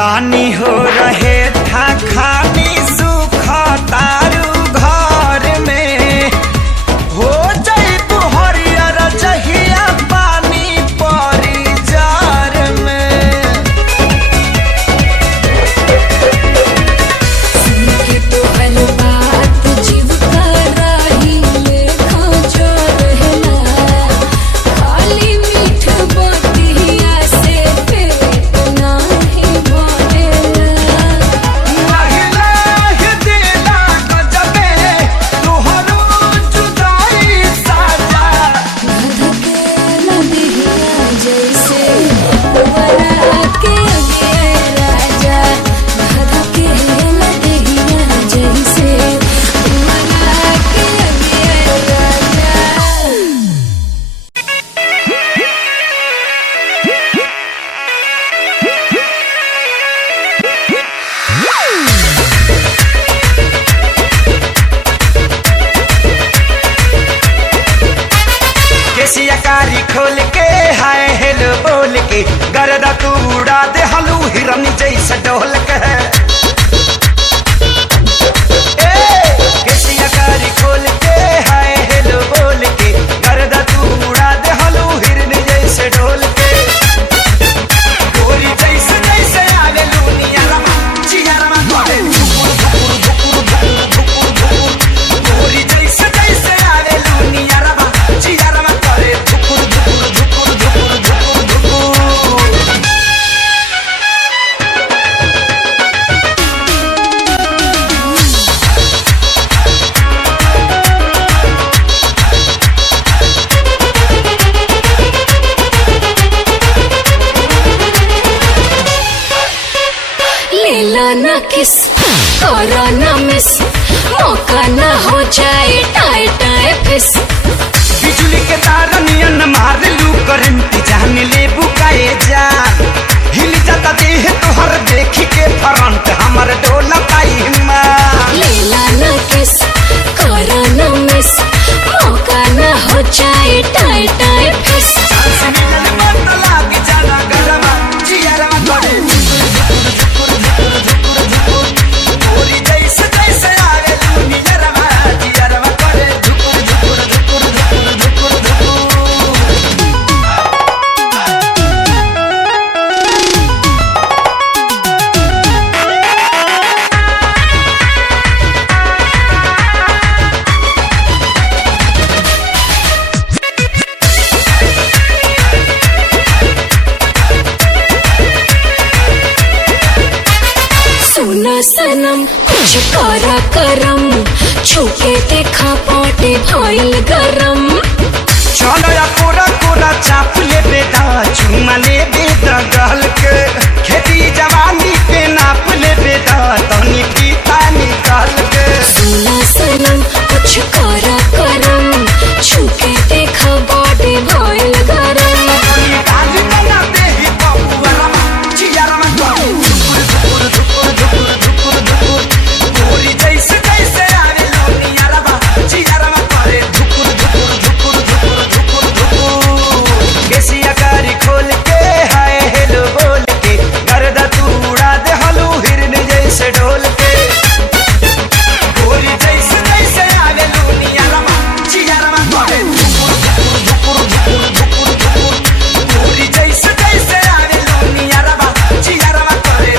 रानी हो रहे था खानी सुख तारू घर में हो जाई हरियर जहिया पानी परी जार में। सुन के तो बात जीव का राही लेखा जो रहना खाली मीठ बतिया से पेट नाही भरेला। कारी खोल के हाय हेलो बोल के गर्दा तू उड़ा दे हलू हिरन जैसा डोल के केसिया कारी खोल के हाय हेलो बोल के गर्दा तू उड़ा दे हलू हिरन जैसे डोल के गोरी जैसे जैसे आवे लूनिया रमा चिया रमा करे गोरी जैसे जैसे आवे लूनिया रमा चिया रमा करे लेला ना किस करो ना मिस मौका ना हो जाए टाए टाए फिस। बिजली के तार नियन मार लू करंट जान ले बुकाए जान हिल जाता देह तोहर देखी के फ्रंट हमर डोला पाई मां। लेला ना किस करो ना मिस मौका ना हो जाए टाए टाए फिस। सनम कुछ करा करम छुके देखा पाटे भइल गरम। चलो या कोरा कोरा चाप ले बेटा चुमा ले बेटा गल के खेती जवानी पे नाप ले बेटा तनी पीता निकाल के। सुना सनम कुछ करा करम छुके देखा पाटे भइल गरम। खोल के हाय हेलो बोल के गर्दा तू उड़ा दे हलू हिरन जैसे ढोल के गोरी जैसे जैसे आवे लूनिया रमा चिया रमा करे गोरी जैसे जैसे आवे लूनिया रमा चिया रमा करे।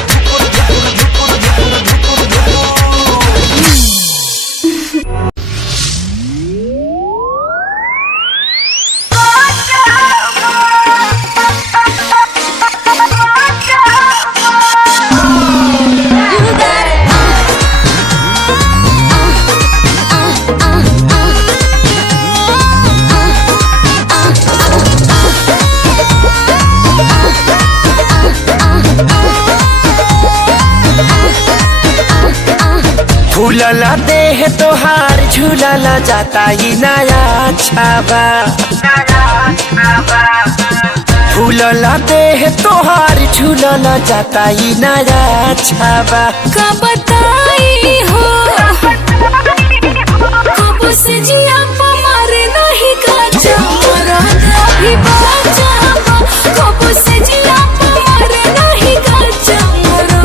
फूलला देह तोहार झूलला जाता ही नया छाबा। फूलला देह तोहार झूलला जाता ही नया छाबा। का बताई हो कब से जिया मारे नहीं काचा मरदा भी बाचा कब से जिया मारे नहीं काचा मरदा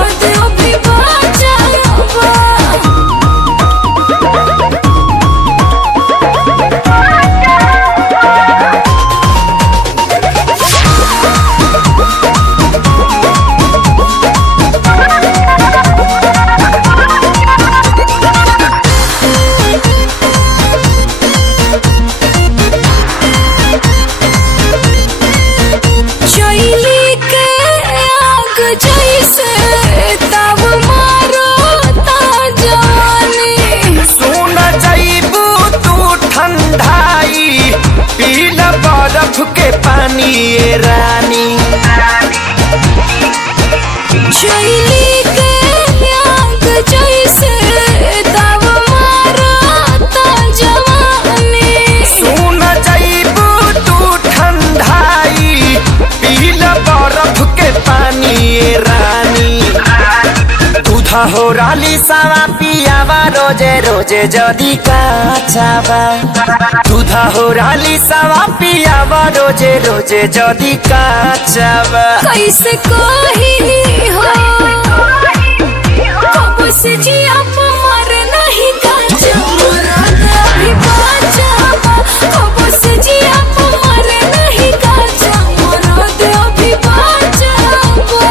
बर्फ के पानी ये रानी। चैली के आग जैसे दब मारता जवानी। सुन जइबू तू ठंडाई पीला बर्फ के पानी ये रानी। दूधा हो राली सावा पियावा रोजे रोजे जदी काचावा। दूधा हो राली सावा पियावा रोजे रोजे जदी काचावा। कैसे कही हो कब से जिया मर नहीं काचा मरदा भी बाचावा। कब से जिया मर नहीं काचा मरदा भी बाचावा।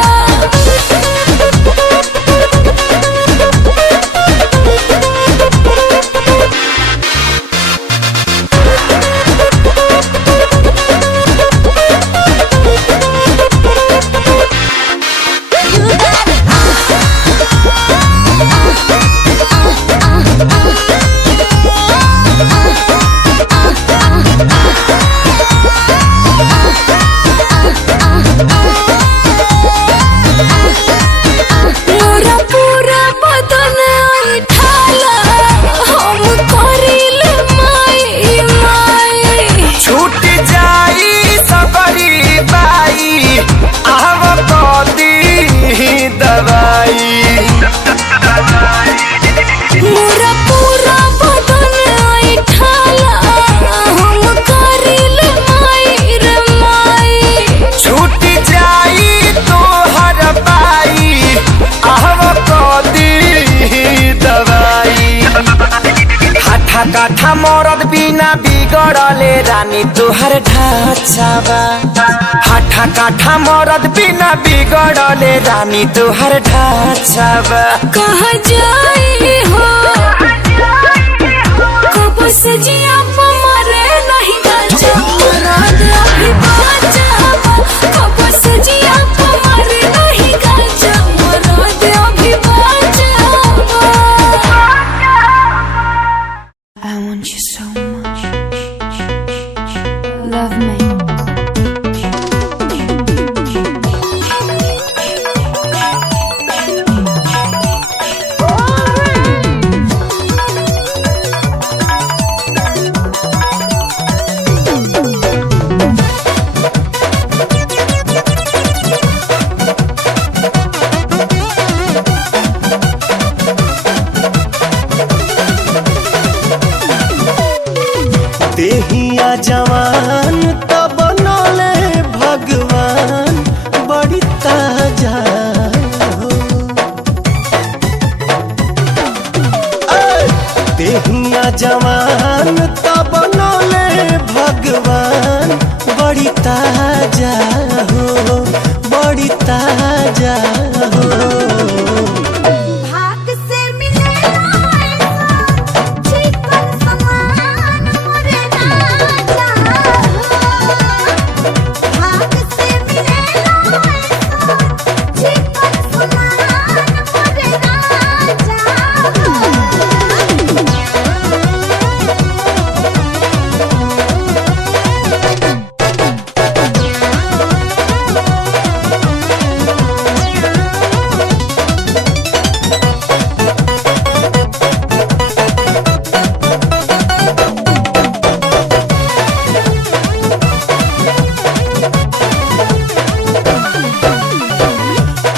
मोरा पूरा बदन ऐठाला हम करिल माई माई। छूट जाई सबरी बाई आव कदी दवाई। मोरा पूरा बदन ऐठाला हम करिल माई रे माई। छूट जाई तोहर बाई आव कदी दवाई। हाथा काठा मरद बिना बिगड़ले रानी तोहर ढांचावा। हाथा काठा मरद बिना बिगड़ले रानी तोहर ढांचावा। कहाँ जाई हो कब से जिया मरे नहीं काचा मरदा भी बाचावा। कब से जिया मरे नहीं काचा मरदा भी बाचावा। I want you so much. Love me. देहिया जवान तब बनले भगवान बड़ी ताजा हो। देहिया जवान तब बनले भगवान बड़ी ताजा हो बड़ी ताजा हो। भाग से मिलेला ऐसा चिकन समान मोरे राजा हो। भाग से मिलेला ऐसा चिकन समान मोरे राजा हो।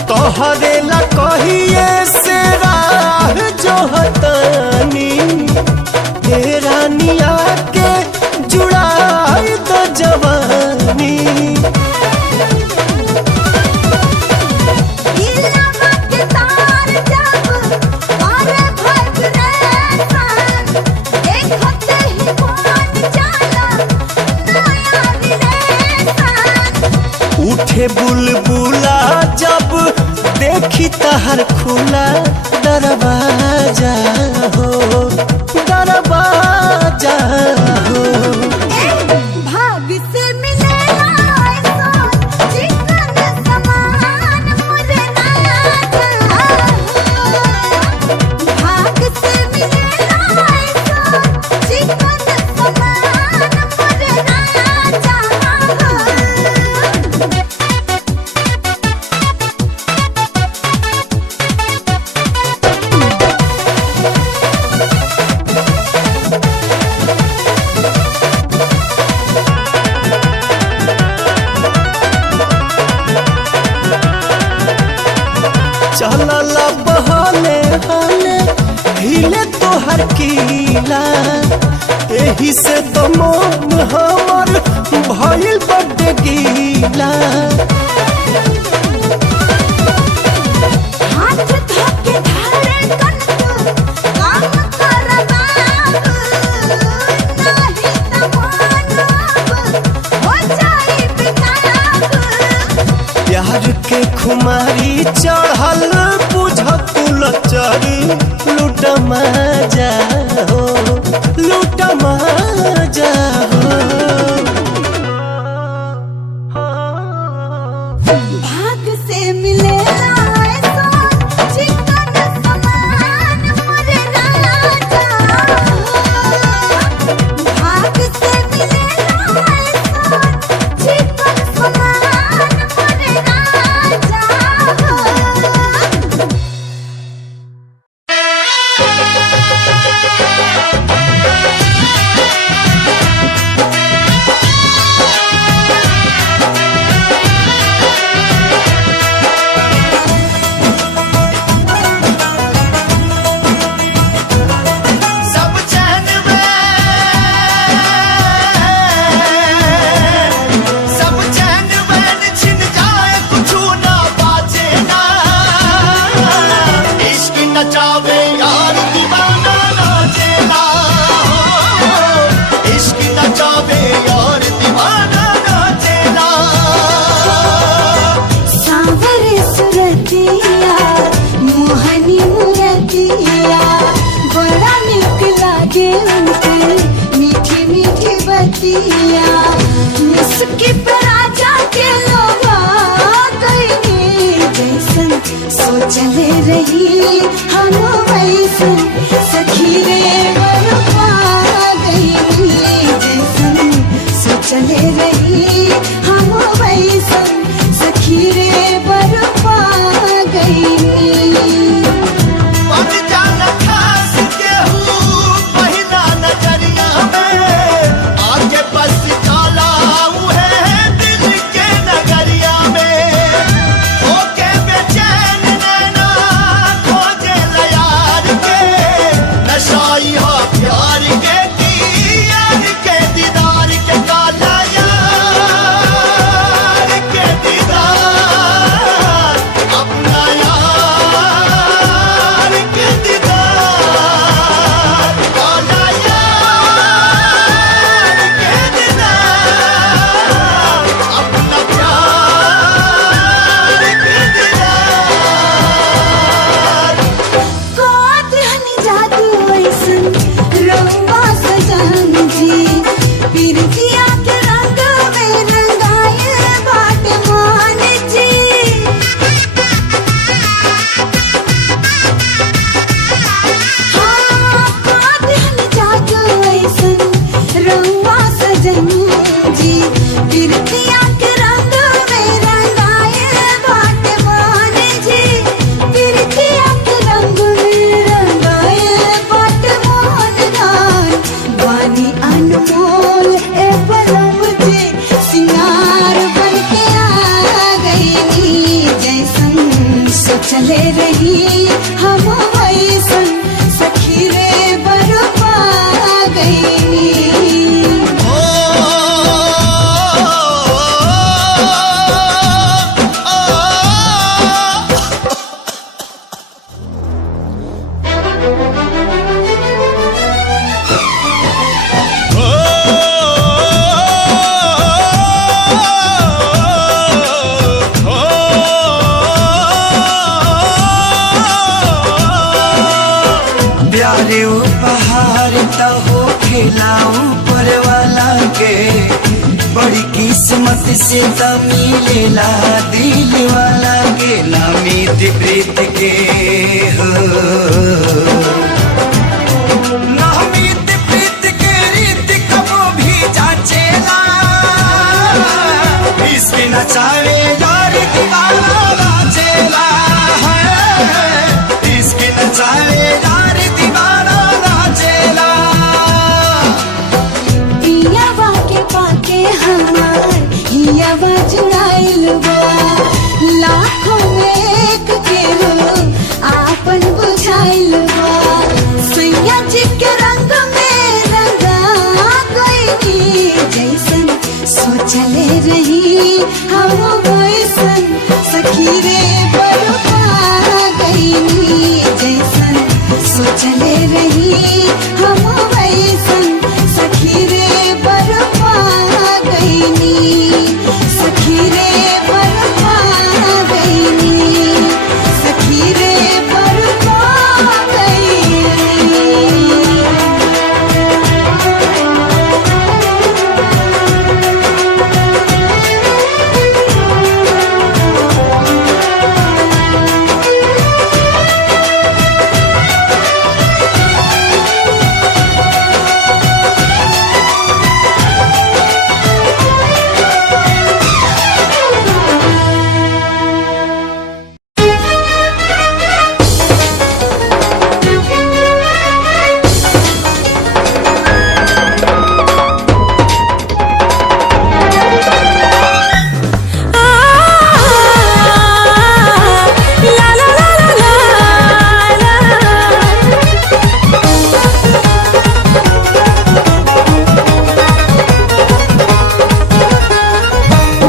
तोहरे ला कहिए से राह जो हतानी हे रानिया के जुड़ाई तो जवानी। इलावा के तार जब मारे वाइब्रेशन देखते ही मन जाला नया रिलेशन। उठे बुलबुला जब देखी तहर खुला दरवाजा हो दरवाजा हो। भाग से मिलेला ऐसा चिकन समान मोरे राजा हो। भाग से मिलेला ऐसा चिकन समान मोरे राजा हो। बहाने हिले तोहर कीला, एही से तो मन हमर भइल बड़ गीला। हाथ धोके धारे कन तू काम कर बाबू, नाही त मानब हो जाई बेताब। प्यार के खुमारी चढ़ल बुझ कुलचरी, लूट मजा हो लूट मजा हो। भाग से मिलेला ऐसा चिकन समान मोरे राजा, भाग से मिलेला ऐसा चिकन समान मोरे राजा। सब चैन में सब चैन में छिन जाए कुछ ना बाजे ना, इश्क नचावे यार दीवाना नाचे ना, इश्क नचावे यार दीवाना नाचे ना। सांवर सुरतिया मोहनी मुरतिया, बड़ा निक लागे उनके मीठी मीठी बतिया। मुस्की पर राजा के लोभा गई, जैसन सोचले रही हम वैसन सखी रे बरपा गई, जैसन सोचले रही हम वैसन सखी रे बरपा गई। बन जाना खास केहू पहिला नजरिया में, आगे बस जाला उहे दिल के नगरिया में। होके बेचैन नैना खोजे यार के, नशाई हो प्यार के की यार के दीदार के, काला यार के दीदार, अपना यार के दीदार, काला यार के दीदार, अपना प्यार के दीदार। कोत हनी जादू ऐसन रंगवा सजन जी, पिरतिया के रंग में रंगाए बाट मान जी। हाँ, कोत हनी जादू ऐसन रंगवा सजन जी, पिरतिया के रंग में रंगाए बाट मान जी। पिरतिया के रंग में रंगाए बाट मान गान, वानी अनमोल ए पलम जे सिंगार बन के आ गई, जैसन सोचले रही हम वैसन सखी रे बरपा गई। प्यारे उपहार तो हो खिलाऊं पर वाला के, बड़ी किस्मत से तो मिलेला दिल वाला के, ना मीत प्रीत के हो ना मीत प्रीत के रीत कबो भी जाचेला, इसके नचावे यार दीवाना नाचेला है, इसके नचावे यार दीवाना नाचेला। पियावा के पाके हमार हियावा जुड़ाइल बा, लाखों में एक के हो आपन बुझाइल सोचले रही हम वैसन सखी रे बरपा गईनी जैसन सोचले रही हम वैसन सखी रे बरपा गईनी सखी रे बरपा गईनी सखी रे बरपा गईनी।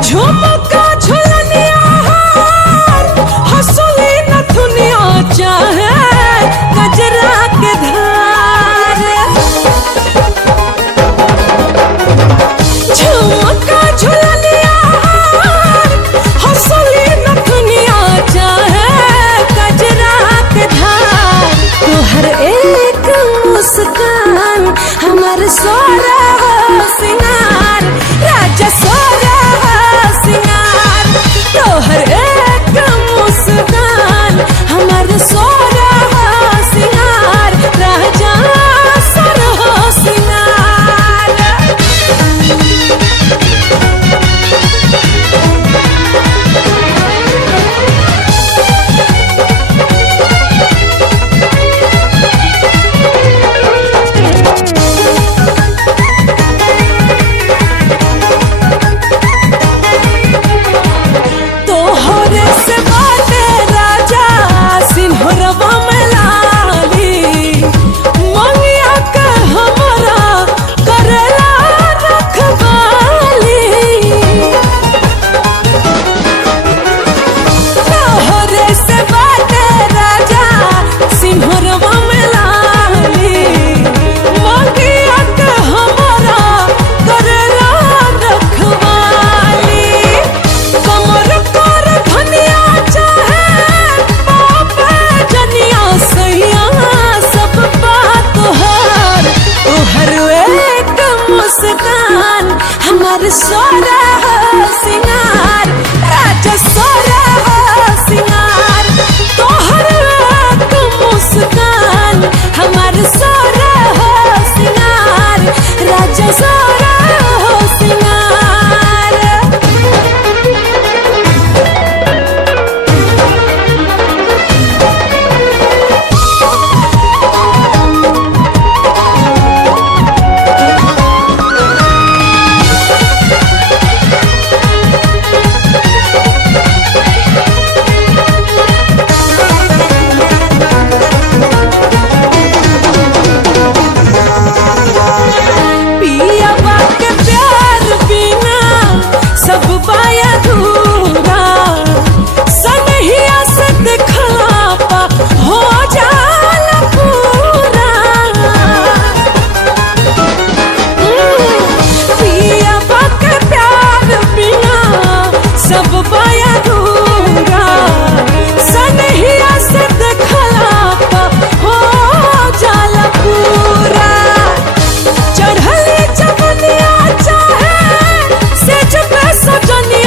झुमका झुलनिया हंसुली नथुनिया चाहे गजरा के धार झुमका झुलनिया हंसुली नथुनिया चाहे गजरा के धार तोहर एक मुस्कान हमार सोरा सिंगार राजा सोरा सिंगार तोहर एक मुस्कान हमार सोरा सिंगार राजा सोरा सिंगार। तोहरे से बाटे राजा सिंहरवा में लाली मंगिया के हमरा करेला रखवाली तोहरे से बाटे राजा सिंहरवा में लाली मंगिया के हमरा करेला रखवाली कमर कर धनिया चाहे बाबा जनिया सैया सब बात तोहर तोहर एक मुस्कान हमार सोरा सिंगार राजा सोरा सिंगार तोहर एक मुस्कान हमार सोरा सिंगार राजा सोरा सिंगार। पियवा के प्यार बिना सब बाया अधूरा सनहिया से दिखला पा हो जाला पूरा पियवा के प्यार बिना सब बाया अधूरा सनहिया से दिखला पा हो जाला पूरा चढ़ली जवनिया चाहे से जब सजनी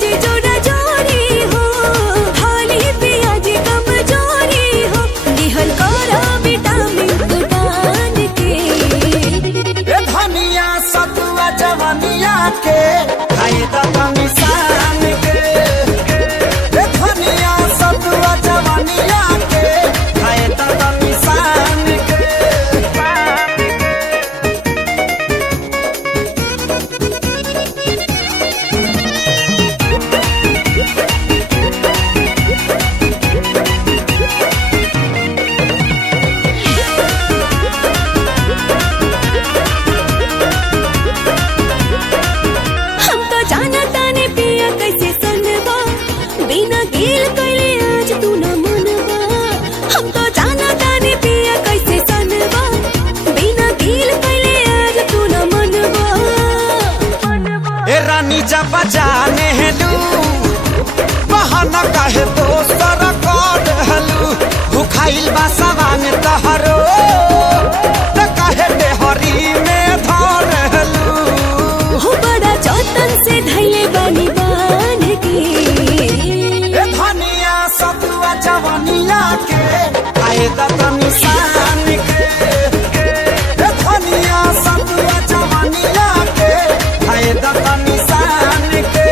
आज जोड़ा जोड़ी हो हाली पे आज कमजोरी हो निहल करा विटामिन उठान के ए धनिया सतुआ जवनिया के खाए दाता निशान के ए धनिया सतुआ जवनिया के खाए दाता निशान के हम तो जाना ताने पिया कैसे सनवा बिना गिल कैले आज तू न मनवा हम तो जाना ताने पिया कैसे सनवा बिना गिल कैले आज तू न मनवा ए रानी जब जाने हेलू बहाना काहे दोसर कर हलू भुखाइल बा सवान तहरो त काहे देहरी में धर हलू हो बड़ा जतन से धैले बानी बांध के ए धनिया सतुआ जवनिया के खाए दाता निशान के ए धनिया सतुआ जवनिया के खाए दाता निशान के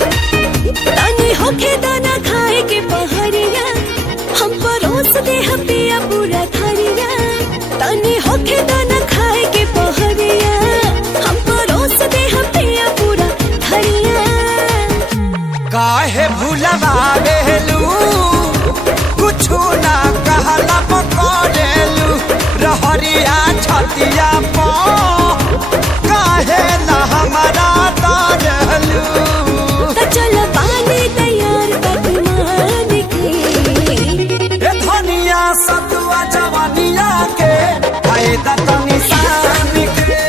तानी होके दाना खाए के पहरिया हम परोस दे पिया पूरा थरिया तानी होके दाना खाए के पहरिया हम परोस दे पिया पूरा थरिया काहे भूलवा देलू कुछु ना कहला पकड़ेलू रहरिया छतिया पो काहे ना हमारा तारलू त चल पानी तैयार पकवान के ए धनिया सतुआ जवनिया के खाए दाता निशान के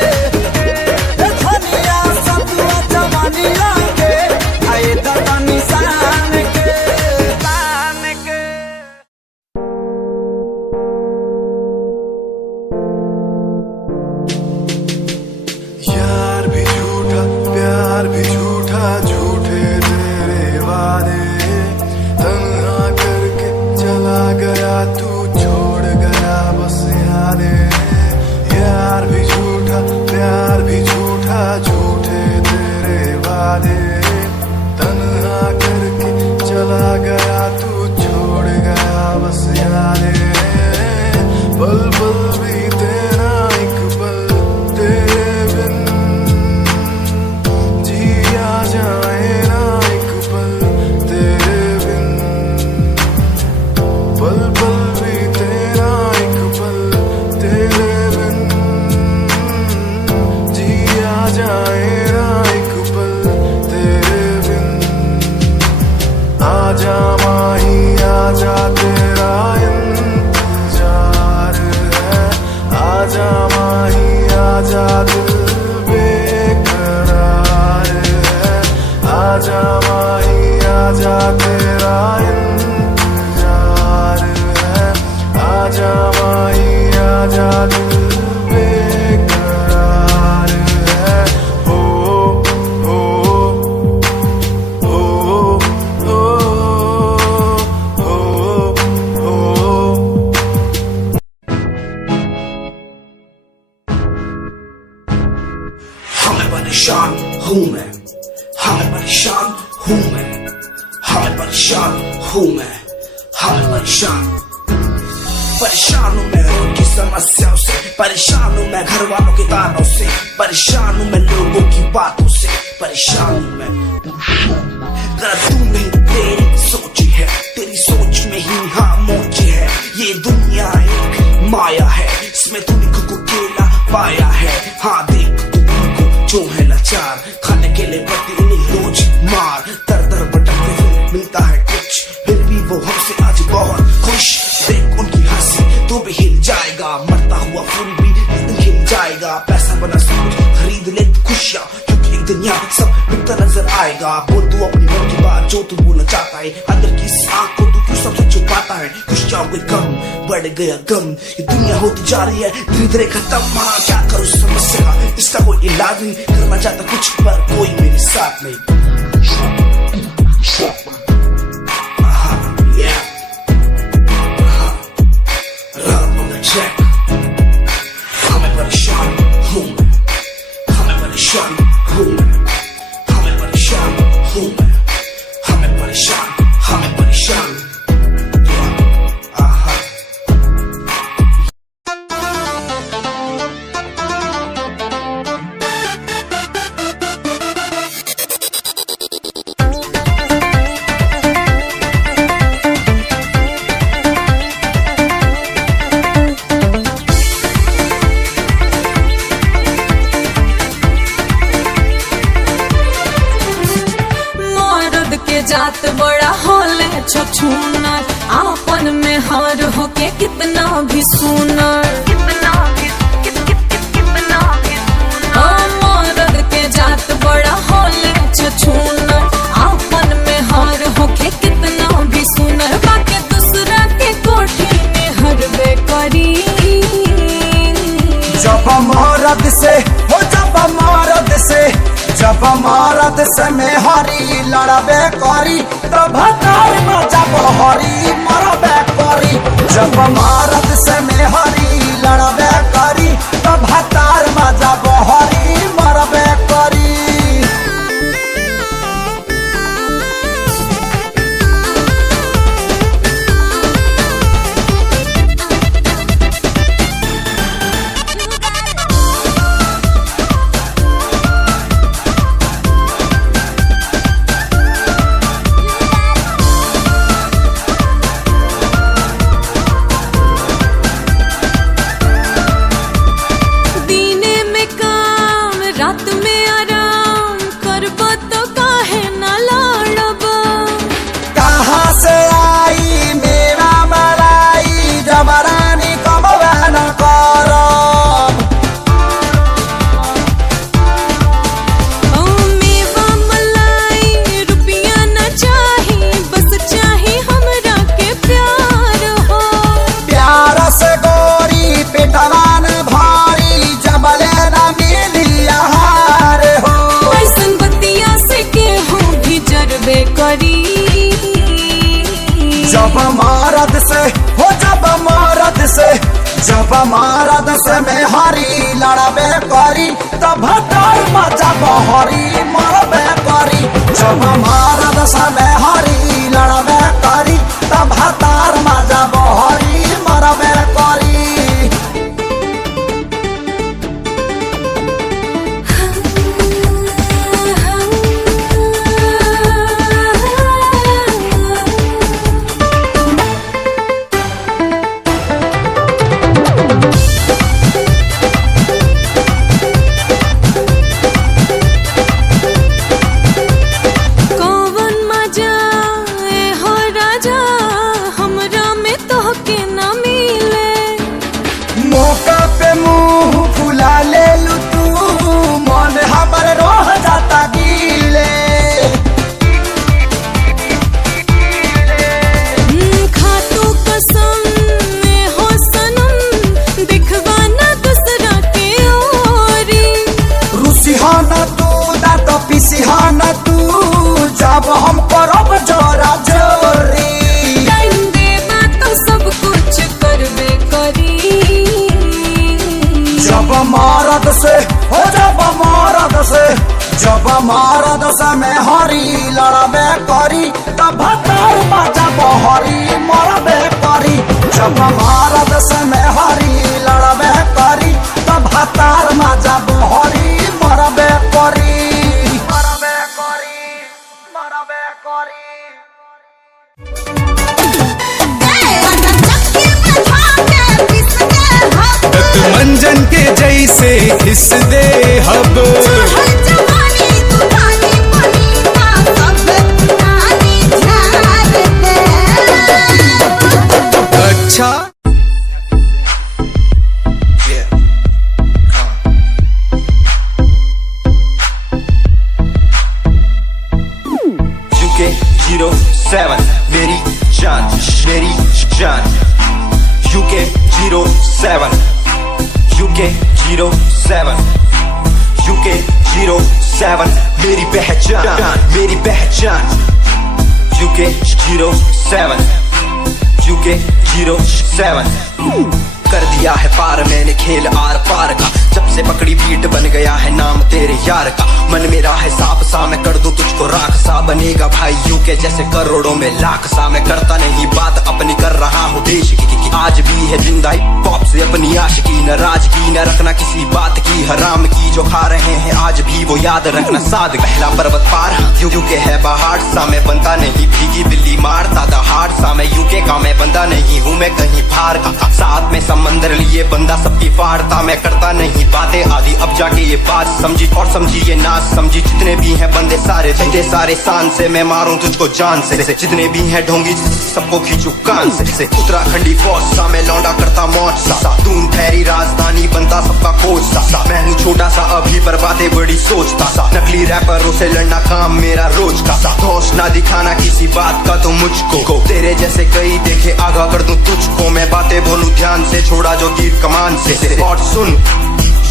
ए धनिया सतुआ जवनिया के खाए दाता निशान के निशान के यार भी झूठा प्यार भी झूठा झूठे तेरे वादे तन्हा करके चला गया तू छोड़ गया बस यादें यार भी झूठा प्यार भी झूठा झूठे तेरे वादे तन्हा करके चला गया तू छोड़ गया बस यादें पल पल बीते ना एक पल तेरे बिन जिया जाए ना एक पल तेरे बिन पल पल बीते ना एक पल तेरे बिन जिया जाए ना एक पल तेरे बिन आजा माही आजा तेरा इंतजार है आजा माही आजा दिल बेकरार है आजा माही आजा तेरा इंतजार है आजा माही आजा दिल बेकरार है हो हो हो हो हो हो हाय परेशान हूँ मैं हाय परेशान हूँ मैं हाय परेशान हूँ मैं हाय परेशान परेशान हूँ मैं रोड की समस्याओं से परेशान हूँ मैं घर वालों के तानों से परेशान हूँ मैं लोगों की बातों से परेशान हूँ मैं गलत तू नहीं तेरी सोच है तेरी सोच में ही हाँ मोच है ये दुनिया एक माया है इसमें तूने खुद को अकेला पाया है हाँ देख तू को जो है लाचार खाने के लिए पड़ती उन्हें रोज मार दर दर भटकते हुए मिलता है कुछ फिर भी वो हमसे आज बहुत खुश देख उनकी हंसी तू भी हिल जाएगा मरता रोता नजर आएगा। बोल तू अपनी मन की बात जो तू बोलना चाहता है, अंदर की इस आग को तू क्यों सबसे छुपाता है। कुछ चाहोगे कम बढ़ गया गम, ये दुनिया होती जा रही है धीरे धीरे खत्म। हाँ क्या करूँ समस्या का इसका कोई इलाज नहीं, करना चाहता कुछ पर कोई मेरे साथ नहीं। हमें परेशान हूँ मैं, हमें परेशान हूँ मैं, हमें परेशान हूँ मैं, हमें परेशान, हमें परेशान। जात बड़ा होले छछूनर, आपन में हार होके कितना भी सुनर, कितना भी मर्द के जात बड़ा होले छछूनर, आपन में हार होके कितना भी सुनर, बाकी दूसरा के कोठी में हरबे करी। जब मर्द से हो जब मर्द से जब मर्द से में हरी लड़बे करी, तब हतार में जब हरी मरबे करी। जब मर्द से में हरी लड़बे करी, तब हतार में जब हरी मरबे करी। जब मर्द से हो जब मर्द से जब मर्द से में हरी लड़बे करी, तब हतार में जब हरी मरबे करी। जब मर्द से में हरी लड़बे करी, तब हतार में जब हरी मरबे करी। मौका पे मुंह फुला ले लू तू, मन हमर रोह जाता गीले। खातू कसम में हो सनम, दिखवाना दूसरा के ओरी। रुसिहाना तू ना तो पिसिहाना तू, जब हम करब जोरा जोरी। टाइम देबा तो सब कुछ करबे करी। जब मर्द से हो जब मर्द से जब मर्द से में हरी लड़बे करी, तब हतार में जब हरी मरबे करी। जब मर्द से में हरी लड़बे करी, तब हतार में जब हरी मरबे करी। मरबे करी, मरबे करी। मंजन के जैसे हिस दे हब, अच्छा 07 मेरी जान UK 07 UK 07 UK 07 मेरी पहचान UK 07 UK 07 कर दिया है पार मैंने खेल आर पार का, जब से पकड़ी बीट बन गया है नाम तेरे यार का। मन मेरा है सांप सा मैं कर दूं तुझको राख सा, बनेगा भाई यूके जैसे करोड़ों में लाख सा। मैं करता नहीं बात अपनी कर रहा हूँ देश की, आज भी है जिंदा हिप हॉप से अपनी आशिकी, नाराजगी न रखना किसी बात की, हराम की जो खा रहे हैं आज भी वो याद रखना साद। पहला पर्वत पार यूके है पहाड़ सा, मैं बनता नहीं भीगी बिल्ली मारता दहाड़ सा। मैं यूके का मैं बंदा नहीं हूँ मैं कहीं बाहर का, साथ में समंदर लिए बंदा सबकी फाड़ता। मैं करता नहीं बातें आदि अब जाके ये बात समझी, और समझी ये नाच समझी। जितने भी हैं बंदे सारे जितने सारे शान से मैं मारूं तुझको जान से, जितने भी हैं ढोंगी सबको खींचू कान से। उत्तराखंडी फौज सा मैं लौंडा करता मौज सा, दून ठहरी राजधानी बनता सबका कोच सा। मैं हूँ छोटा सा अभी पर बातें बड़ी सोचता सा, नकली रैपरों से लड़ना काम मेरा रोज का सा। होश ना दिखाना किसी बात का तो मुझको, तेरे जैसे कई देखे आगा कर दूं तुझको। मैं बातें बोलूं ध्यान से छोड़ा जो तीर कमान से, और सुन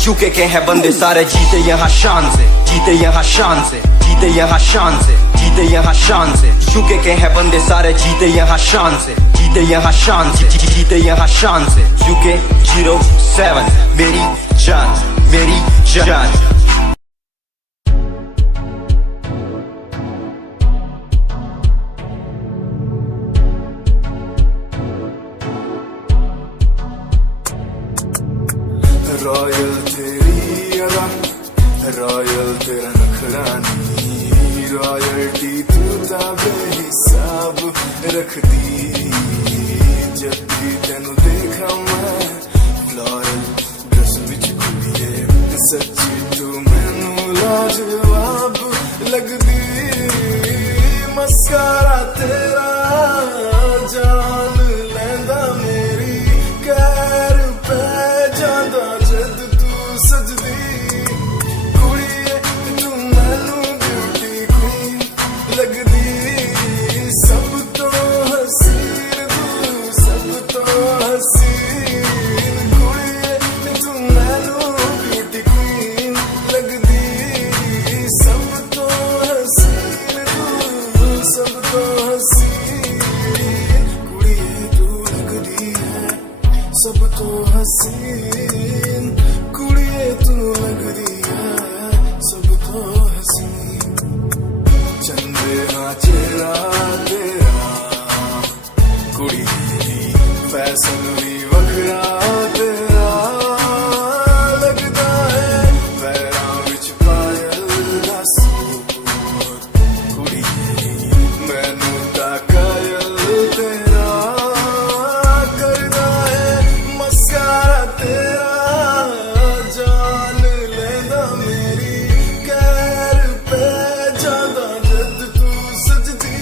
यूके के हैं बंदे सारे जीते यहाँ शान से, जीते यहाँ शान से, जीते यहाँ शान से, जीते यहाँ शान से। यूके के हैं बंदे सारे जीते यहाँ शान से, जीते यहाँ शान से, जीते यहाँ शान से। यूके 07 मेरी जान रॉयल तेरी अदा, रॉयल तेरा नखरानी, रॉयल्टी तू ताबे हिसाब रखदी। जब भी तेनू देखा मैं फ्लोरल ड्रेस विच कुड़िए, सच्ची तू मैनू लाजवाब लगदी। मस्कारा तेरा जान लैंदा मेरी, कैर पे जांदा जद तू सजदी। कुड़िए तू मैनू ब्यूटी क्वीन लगदी, सब तो हसीन तू सब तो हसीन। कुड़िए तू मैनू ब्यूटी क्वीन लगदी, सब तो हसीन तू सब तो हसीन। कुड़िए तू लगदी है सब तो हसीन, कुड़िए तू लगदी है सब तो हसीन। चंदे हाँ चेहरा तेरा, कुड़ी फैशन भी वखरा तेरा लगदा है। पैरां विच पायल दा सूट, कुड़ी मैनू ता कायल तेरा करदा है। मस्कारा तेरा जान लेंदा मेरी, कैर पे जांदा जद तू सजदी।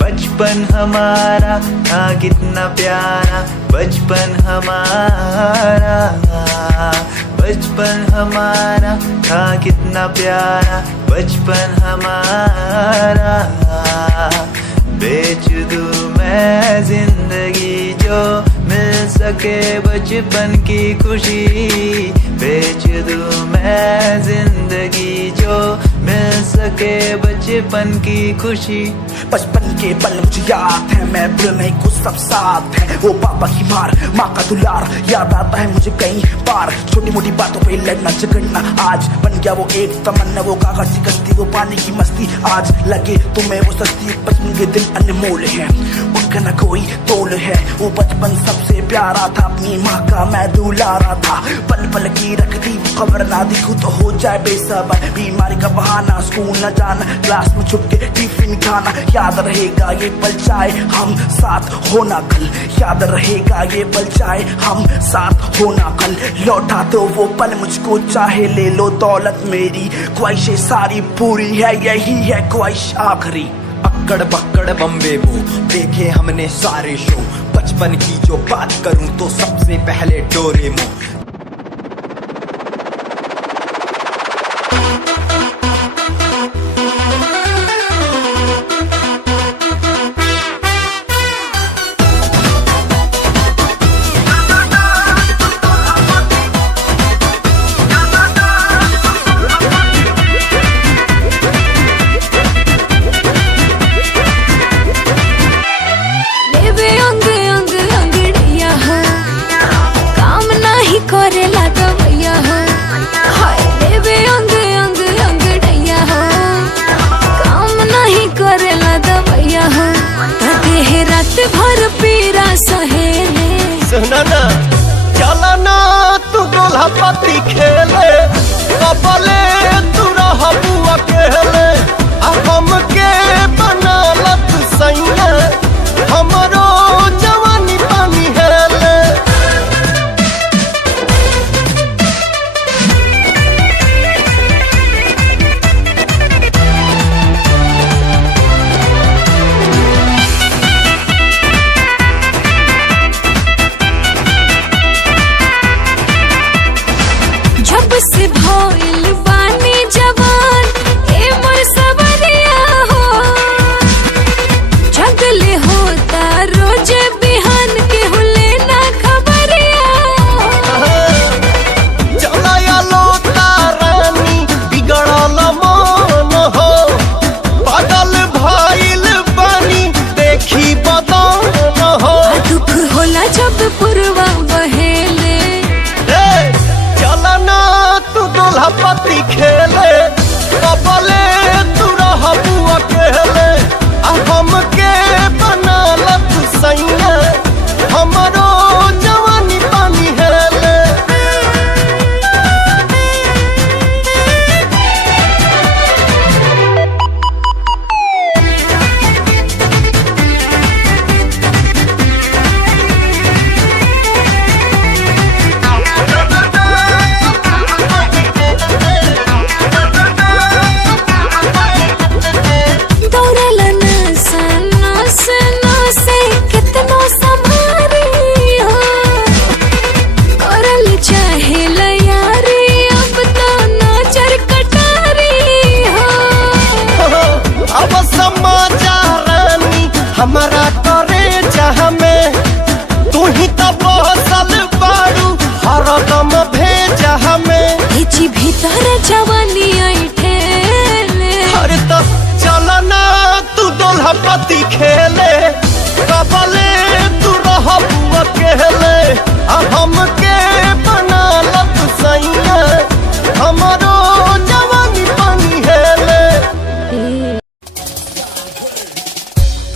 बचपन हमारा था कितना प्यारा, बचपन हमारा, बचपन हमारा था कितना प्यारा, बचपन हमारा। बेच दूं मैं जिंदगी जो मिल सके बचपन की खुशी, बेच दूं मैं जिंदगी जो मिल सके बचपन की खुशी। बचपन के पल मुझे याद है, मैं भूल नहीं कुछ सब साथ है। वो पापा की मार, माँ का दुलार याद आता है मुझे कई बार। छोटी मोटी बातों पे लड़ना झगड़ना आज बन गया वो एक तमन्ना। वो कागज की कश्ती, वो पानी की मस्ती, आज लगे तुम्हें वो सस्ती। बचपन के दिन अनमोल है, उनका न कोई तोल है। वो बचपन सबसे प्यारा था, अपनी माँ का मैं दुलारा था। पल पल की रखती खबर ना दिखूं तो हो जाए बेसबर। बीमारी का बहाना, स्कूल न जाना, क्लास में छुप के टिफिन खाना। याद रहेगा ये पल चाहे हम साथ होना कल, याद रहेगा ये पल चाहे हम साथ होना कल। लौटा तो वो पल मुझको चाहे ले लो दौलत मेरी, ख्वाहिशें सारी पूरी है यही है ख्वाहिश आखिरी। अक्कड़ बक्कड़ बम्बे वो देखे हमने सारे शो, बचपन की जो बात करूं तो सबसे पहले डोरेमोन। दुल्हा पति खेले कबले तू रहबू अकेले हमके बनालत सैया हमरो जवानी पानी हेले जब से भइल बानी जवान ए मोर सवरिया हो जगले होता रोज बिहान के हुले ना खबरिया चलाया लोता रानी बिगड़ल मन हो बदल भइल बानी देखी बदन हो दुख होला जब पुरवा बहेले चलना तू दुल्हा पति खेले कबले तू रहबू अकेले हमके बनालत सैया हमरो जवानी पानी हेले दौड़ल नस से कितनो संभारी हो करल चाहे यारी अब तो नजर कटारी हो अब समाचार रानी हमारा करे जहाँ में तू ही तब बसल बारू हरदम भेजा हमें हिची भीतर जवानी ऐठेले अरे तो चलना तू दुल्हा पति खेले कबले तू रहबू अकेले हमके बनालत सैया हमरो जवानी पानी हेले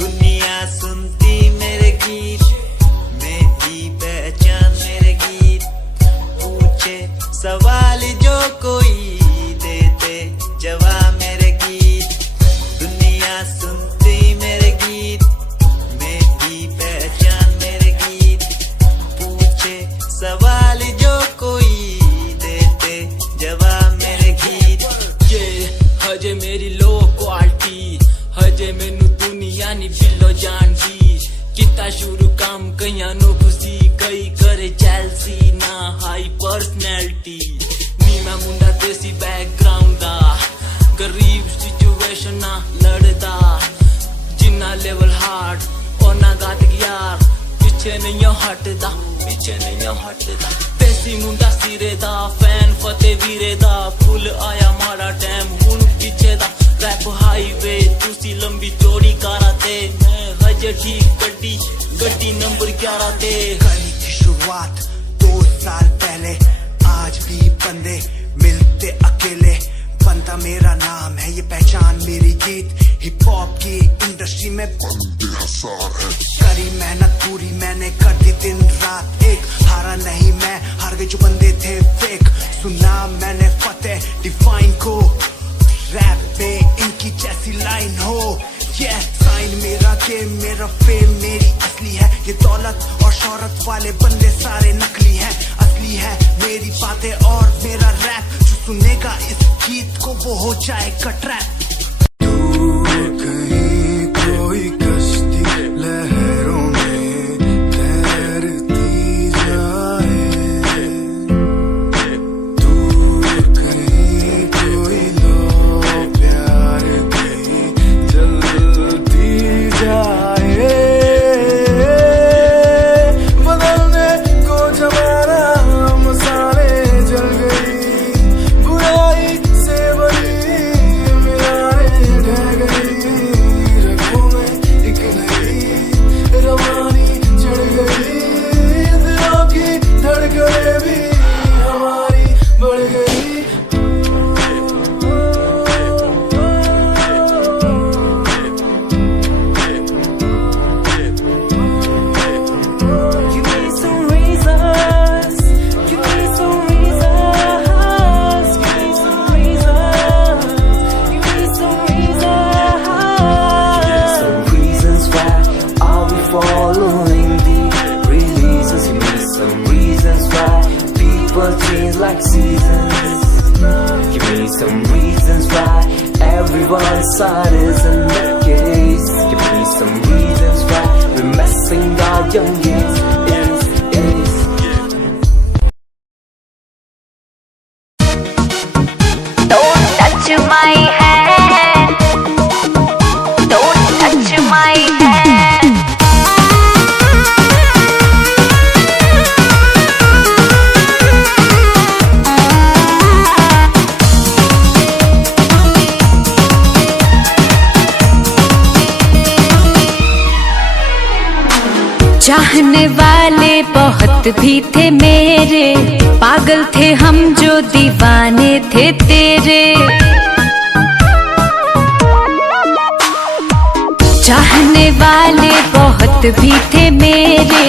दुनिया सुनती मेरे गीत मेरी पहचान मेरे गीत पूछे सवाल जो कोई देते जवाब मेरे गीत दुनिया सुनती मेरे गीत मेरी पहचान मेरे गीत पूछे सवाल जो कोई देते जवाब मेरे गीत ये हजे मेरी लो क्वालिटी हजे मैनू दुनिया नी बिलो जानदी किता शुरू काम कईयां नु खुशी कई करे चैल्सी ना हाई पर्सनैलिटी नी मैं मुंडा देसी बैकग्राउंड दा गरीब सिचुएशन ना लड़दा जिन्ना लेवल हार्ड ओना गात यार पीछे नहीं हटदा देसी मुंडा सिरे दा फैन फते वीरे दा फुल आया माड़ा टाइम हुन पीछे दा रैप हाईवे तुसी लंबी चौड़ी कारा ते मैं हजे ठीक गड्डी नंबर 11 ते कहानी की शुरुआत 2 साल पहले आज भी बंदे मिलते अकेले बनता मेरा नाम है ये पहचान मेरी गीत हिप हॉप की इंडस्ट्री में करी मेहनत पूरी मैंने कर दी दिन रात एक हारा नहीं मैं हार गए जो बंदे थे फेक सुना मैंने फतेह डिफाइन को रैप पे इनकी जैसी लाइन हो ये साइन मेरा गेम मेरा फेम मेरी असली है ये दौलत और शोहरत वाले बंदे सारे नकली हैं असली है मेरी बातें और मेरा रैप जो सुनेगा इस गीत को वो हो जाएगा ट्रैप कहीं कोई कश्ती लहरों में तैरती जाए दूर कहीं कोई लो प्यार की चलती जाए बदलने को जमाना मसाले जल गई बुराई से बड़ी मिलाने ढह गई some reasons why everyone's side is in their case. Give me some reasons why we're messing our young years. Don't touch my hand. Don't touch my hand. चाहने वाले बहुत भी थे मेरे, पागल थे हम जो दीवाने थे तेरे। चाहने वाले बहुत भी थे मेरे,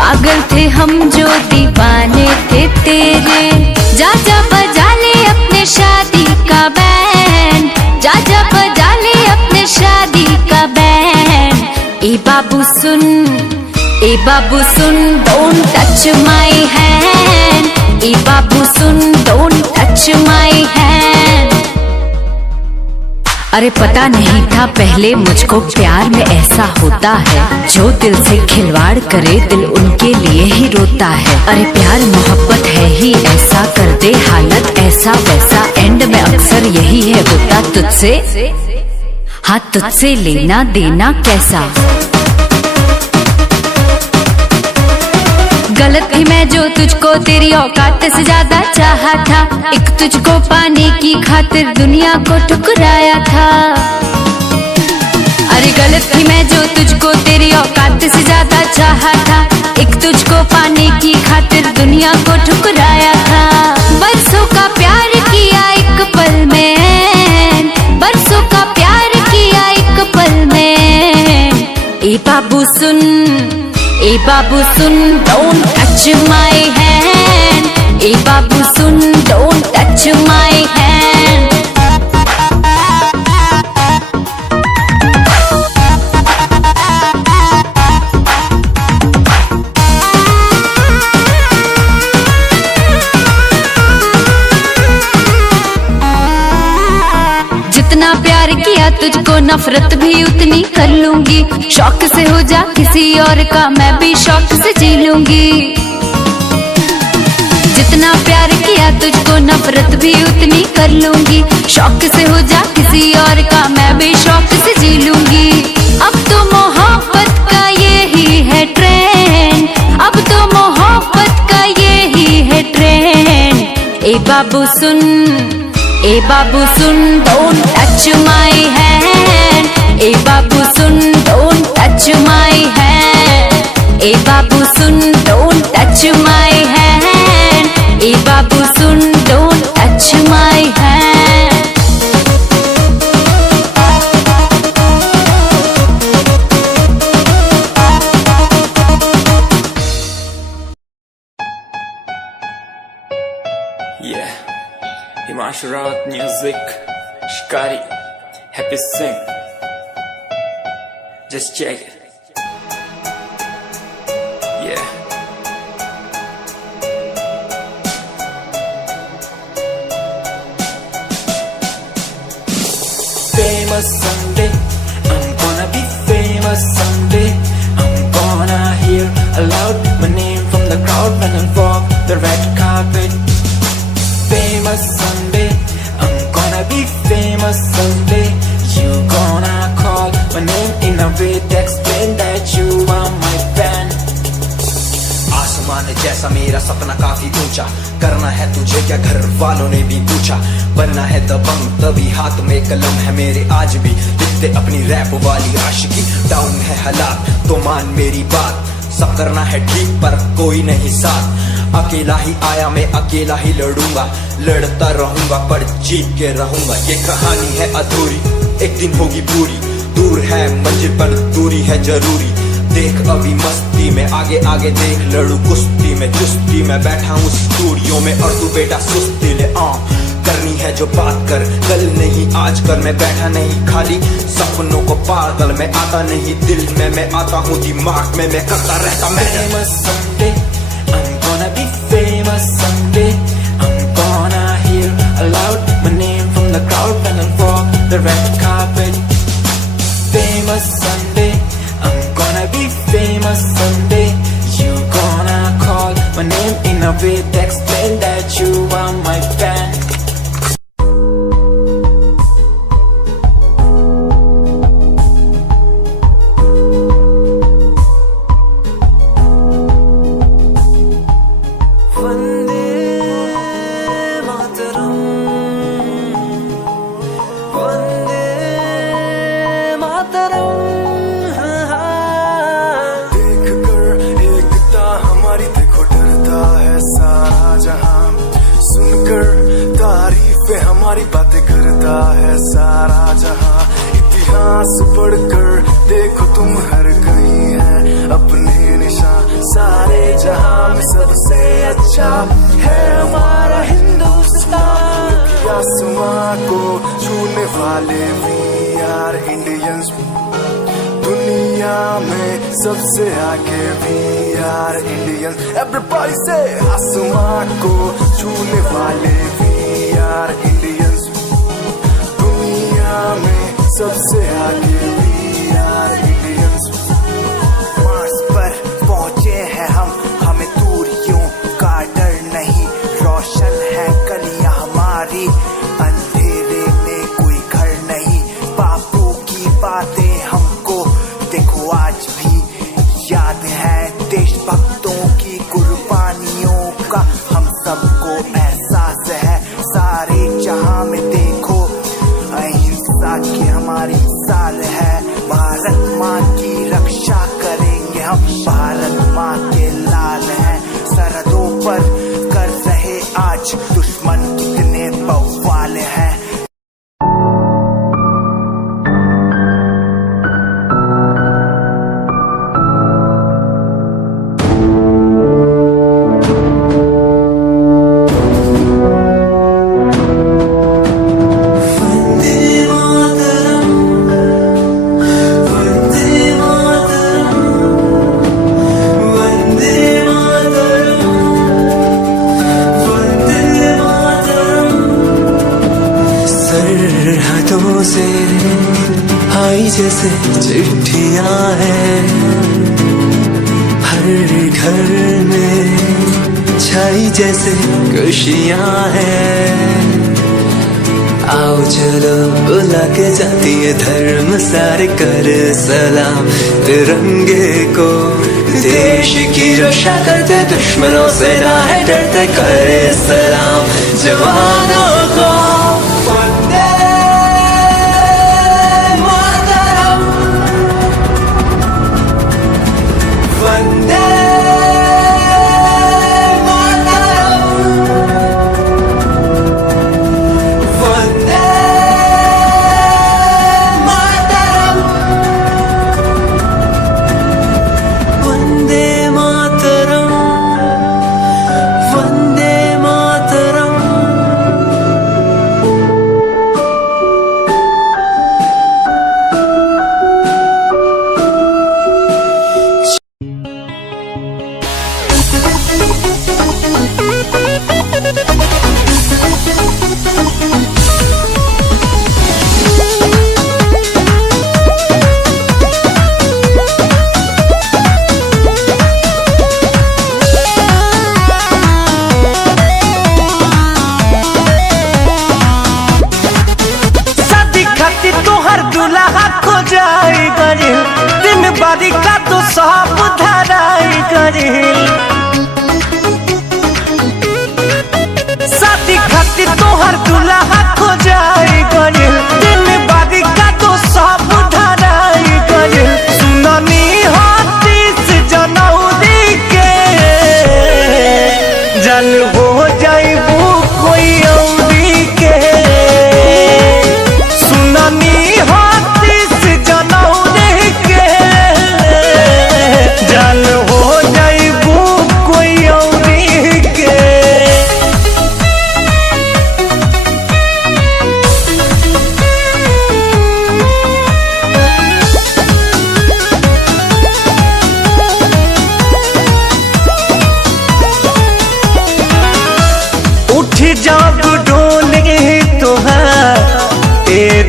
पागल थे हम जो दीवाने थे तेरे। जा जा बजा ले अपने शादी का बैंड, जा जा बजा ले अपने शादी का बैंड। ए बाबू सुन, ए बाबू सुन, don't touch my hand. ए बाबू सुन, don't touch my hand. अरे पता नहीं था पहले मुझको प्यार में ऐसा होता है, जो दिल से खिलवाड़ करे दिल उनके लिए ही रोता है। अरे प्यार मोहब्बत है ही ऐसा, कर दे हालत ऐसा वैसा, एंड में अक्सर यही है होता तुझसे, हाँ तुझसे लेना देना कैसा। गलत थी मैं जो तुझको तेरी औकात से ज्यादा चाहा था, एक तुझको पाने की खातिर दुनिया को ठुकराया था। अरे गलत थी मैं जो तुझको तेरी औकात से ज्यादा चाहा था, एक तुझको पाने की खातिर दुनिया को ठुकराया था। बरसों का प्यार किया एक पल में, बरसों का प्यार किया एक पल में। ए बाबू सुन, ए बाबू सुन, don't touch my hand. ए बाबू सुन, don't touch my hand. जितना प्यार किया तुझको नफरत भी उतनी कर लूंगी, शौक से हो जा किसी और का मैं भी शौक से जी लूंगी। जितना प्यार किया तुझको नफरत भी उतनी कर लूंगी, शौक से हो जा किसी और का मैं भी शौक से जी लूंगी। अब तो मोहब्बत का यही है ट्रेंड, अब तो मोहब्बत का यही है ट्रेंड। ए बाबू सुन, ए बाबू सुन, don't touch my hand. ए बाबू सुन, don't touch my hand. ए बाबू सुन, don't touch my hand. ए बाबू सुन, don't touch my hand. Yeah, Himanshu Rawat music, Shikari, Happy Singh. Just check it. Yeah. Famous someday, I'm gonna be famous someday. I'm gonna hear aloud my name from the crowd when I walk the red carpet. Famous someday, I'm gonna be famous someday. You gonna call my name in a way to explain that you are my fan. आसमान जैसा मेरा सपना काफी ऊंचा, करना है तुझे क्या घर वालों ने भी पूछा। बनना है दबंग तभी हाथ में कलम है मेरे आज भी, लिखते अपनी रैप वाली आशिकी। डाउन है हालात तो मान मेरी बात, सब करना है ठीक पर कोई नहीं साथ। अकेला ही आया मैं अकेला ही लड़ूंगा, लड़ता रहूंगा पर जीत के रहूंगा। ये कहानी है अधूरी, एक दिन होगी पूरी, दूर है मंजिल पर दूरी है जरूरी। देख अभी मस्ती में आगे आगे देख, लड़ू कुश्ती में चुस्ती में बैठा हूँ स्टूडियो में, और तू बेटा सुस्ती ले। करनी है जो बात कर, कल नहीं आज कर। मैं बैठा नहीं खाली सपनों को पागल, मैं आता नहीं दिल में, मैं आता हूँ दिमाग में, मैं करता रहता मैं। Famous someday, I'm gonna be famous someday. I'm gonna hear aloud my name the red carpet. Famous Sunday, I'm gonna be famous someday. You gonna call my name in a way to explain that you are my fan. हमारी बातें करता है सारा जहां, इतिहास पढ़कर देखो तुम हर कहीं है अपने निशान। सारे जहां में सबसे अच्छा है हमारा हिंदुस्तान। आसमां को छूने वाले वी आर इंडियंस, दुनिया में सबसे आगे वी आर इंडियंस। एवरीबॉडी से आसमां को छूने वाले वी आर इंडियंस, दुनिया में सबसे आगे वी आर इंडियंस। मार्स पर पहुंचे हैं हम, हमें दूरियों का डर नहीं। रोशन है गलियां हमारी, अंधेरे में कोई घर नहीं। बापू की बातें हमको देखो आज भी याद है, देशभक्तों की कुर्बानियों का हम सबको एहसास है। सारे जहां में देखो अहिंसा की हमारी साल है। भारत माँ की रक्षा करेंगे हम, भारत माँ के लाल हैं। सरहदों पर कर रहे आज दुश्मन कितने बवाल हैं। सरहदों से आई जैसे चिट्ठियां हैं, हर घर में छाई जैसे खुशियां हैं। आओ चलो बुला के जाती है धर्म सारे कर सलाम तिरंगे को। देश की रक्षा करते दुश्मनों से ना है डरते, करे सलाम जवानों को। दिन बारी का तो सब धराई करिल, शादी खातिर तोहर दूल्हा खो जाई करिल। दिन बारी का तो सब धराई करिल। सुननी हाथीस जनौरी के जल हो जाइबू कोई औरी के। सुननी हाथीस जनौरी के जल हो जाइबू कोई औरी के।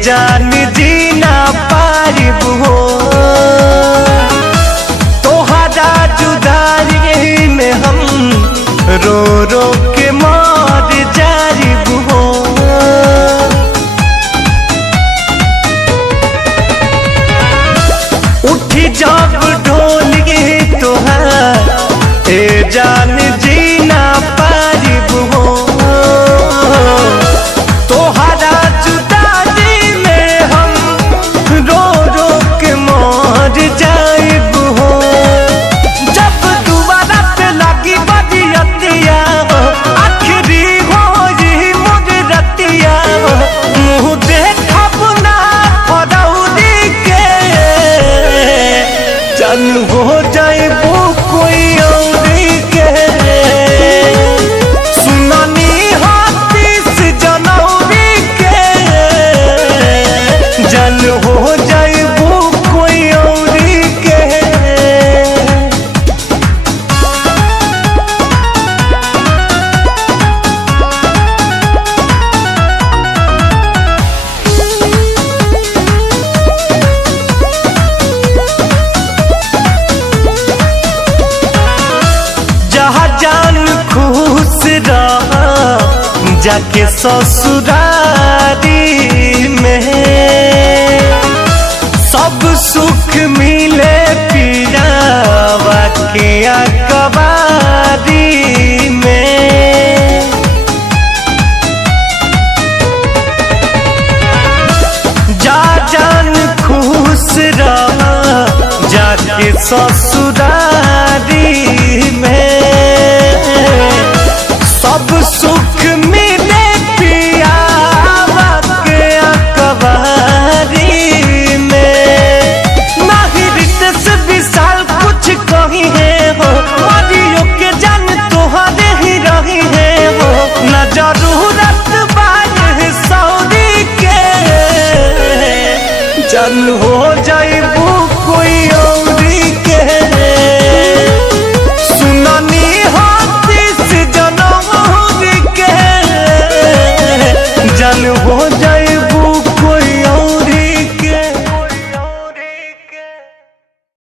जान जीना पारिब हो तोहरा जुदाई में हम रो रो के मर जारिब हो उठी जब ढोली तोहार ए जान जीना पारिब हो तोहरा जुदाई में हम रो रो के मर जाइब हो जब दुबारा पे लगी बदियतिया आखिरी हो यही मोर रतिया मुँह देखब ना फरौरी के जन हो जाइबू कोई औरी के सुनानी हाथीस जनौरी के जन हो जाइबू कोई औरी के जहाँ जान खुश रहा जाके ससुरारी में सब सुख मिले पियावा के अकबारी में जा जान खुश रहा जाके ससुरारी में सब सुख मिले पियावा के अकबारी में नहीं रितेश विशाल कुछ कही है हो मरियो के जान तोहरे ही रही है हो न जरूरत बात है सौरी के जन हो जाइबू